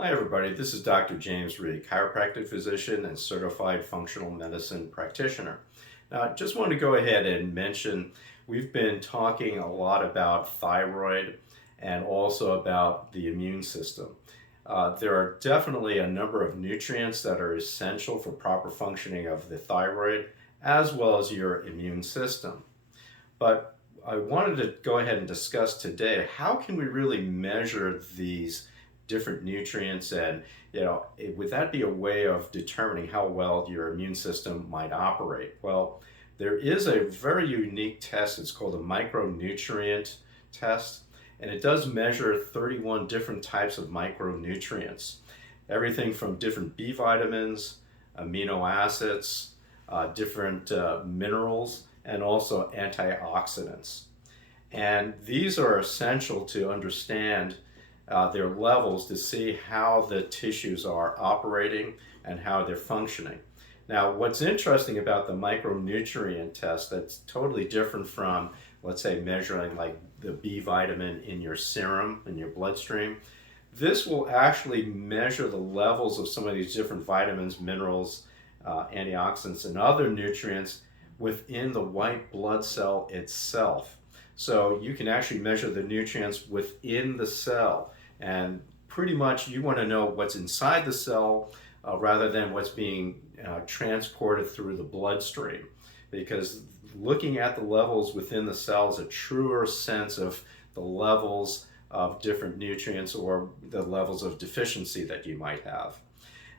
Hi everybody, this is Dr. James Reade, chiropractic physician and certified functional medicine practitioner. Now, I just want to go ahead and mention we've been talking a lot about thyroid and also about the immune system. There are definitely a number of nutrients that are essential for proper functioning of the thyroid as well as your immune system. But I wanted to go ahead and discuss today how can we really measure these different nutrients and would that be a way of determining how well your immune system might operate? Well, there is a very unique test. It's called a micronutrient test, and it does measure 31 different types of micronutrients. Everything from different B vitamins, amino acids, different minerals, and also antioxidants. And these are essential to understand their levels to see how the tissues are operating and how they're functioning. Now, what's interesting about the micronutrient test that's totally different from, let's say, measuring like the B vitamin in your serum, in your bloodstream, this will actually measure the levels of some of these different vitamins, minerals, antioxidants, and other nutrients within the white blood cell itself. So you can actually measure the nutrients within the cell. And pretty much you want to know what's inside the cell rather than what's being transported through the bloodstream. Because looking at the levels within the cell is a truer sense of the levels of different nutrients or the levels of deficiency that you might have.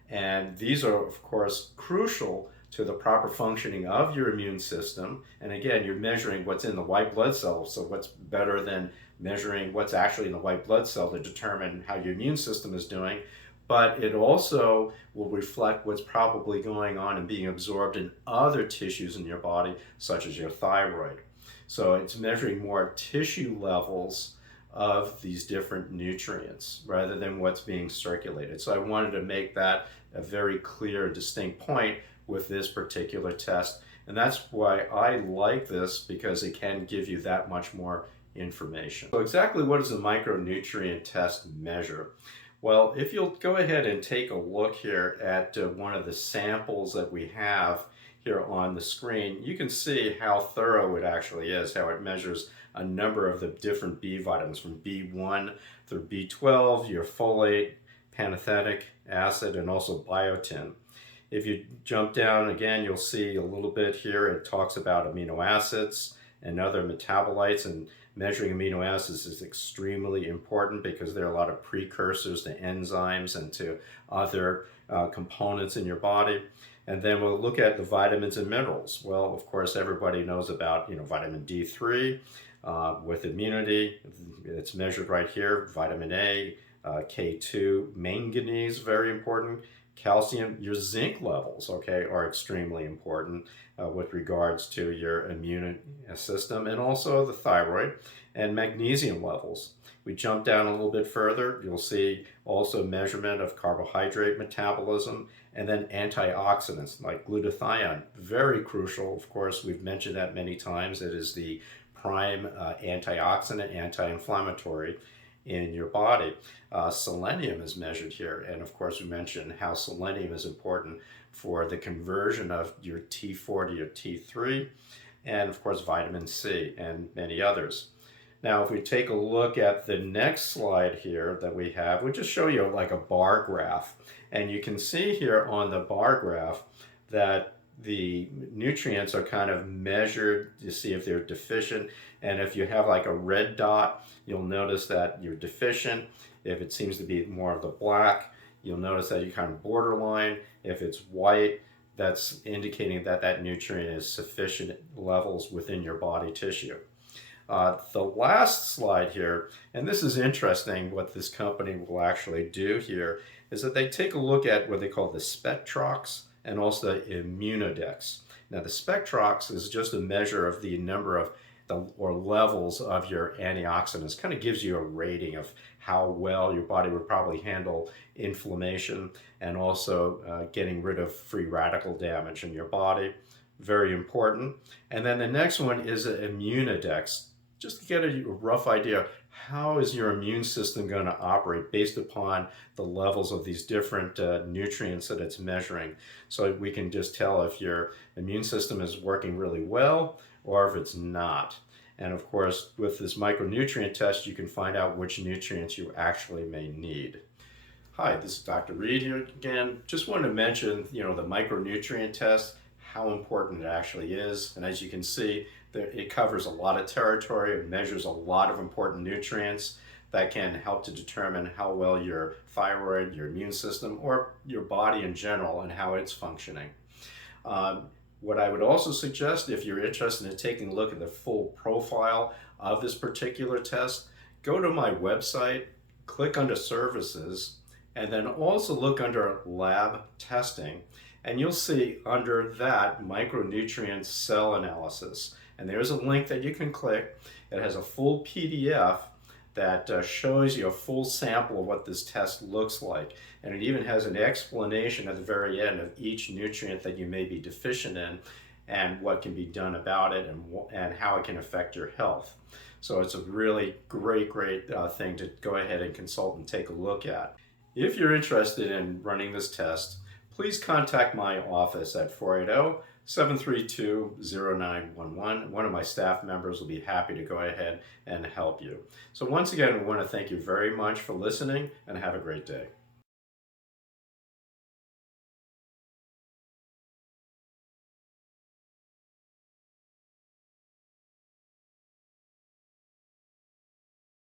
And these are, of course, crucial to the proper functioning of your immune system. And again, you're measuring what's in the white blood cell, so what's better than measuring what's actually in the white blood cell to determine how your immune system is doing, but it also will reflect what's probably going on and being absorbed in other tissues in your body, such as your thyroid. So it's measuring more tissue levels of these different nutrients rather than what's being circulated. So I wanted to make that a very clear, distinct point with this particular test. And that's why I like this, because it can give you that much more information. So exactly what does a micronutrient test measure? Well, if you'll go ahead and take a look here at one of the samples that we have here on the screen, you can see how thorough it actually is, how it measures a number of the different B vitamins from B1 through B12, your folate, pantothenic acid, and also biotin. If you jump down again, you'll see a little bit here. It talks about amino acids and other metabolites, and measuring amino acids is extremely important because there are a lot of precursors to enzymes and to other components in your body. And then we'll look at the vitamins and minerals. Well, of course, everybody knows about vitamin D3 with immunity. It's measured right here. Vitamin A, K2, manganese, very important. Calcium, your zinc levels, okay, are extremely important with regards to your immune system, and also the thyroid, and magnesium levels. We jump down a little bit further, you'll see also measurement of carbohydrate metabolism, and then antioxidants like glutathione, very crucial. Of course, we've mentioned that many times. It is the prime antioxidant, anti-inflammatory in your body. Selenium is measured here, and of course we mentioned how selenium is important for the conversion of your T4 to your T3, and of course vitamin C and many others. Now if we take a look at the next slide here that we have, we'll just show you like a bar graph, and you can see here on the bar graph that the nutrients are kind of measured to see if they're deficient, and if you have like a red dot, you'll notice that you're deficient. If it seems to be more of the black, you'll notice that you're kind of borderline. If it's white, that's indicating that that nutrient is sufficient levels within your body tissue. The last slide here, and this is interesting, what this company will actually do here, is that they take a look at what they call the Spectrox and also the immuno-index. Now the Spectrox is just a measure of the number of or levels of your antioxidants. Kind of gives you a rating of how well your body would probably handle inflammation and also getting rid of free radical damage in your body. Very important. And then the next one is an immuno-index, just to get a rough idea how is your immune system going to operate based upon the levels of these different nutrients that it's measuring. So we can just tell if your immune system is working really well or if it's not. And of course, with this micronutrient test, you can find out which nutrients you actually may need. Hi, this is Dr. Reade here again. Just wanted to mention, the micronutrient test, how important it actually is. And as you can see, it covers a lot of territory. It measures a lot of important nutrients that can help to determine how well your thyroid, your immune system, or your body in general and how it's functioning. What I would also suggest, if you're interested in taking a look at the full profile of this particular test, go to my website, click under services, and then also look under lab testing, and you'll see under that micronutrient cell analysis. And there's a link that you can click. It has a full PDF that shows you a full sample of what this test looks like. And it even has an explanation at the very end of each nutrient that you may be deficient in and what can be done about it and how it can affect your health. So it's a really great thing to go ahead and consult and take a look at. If you're interested in running this test, please contact my office at 480-732-0911. One of my staff members will be happy to go ahead and help you. So once again, we want to thank you very much for listening and have a great day.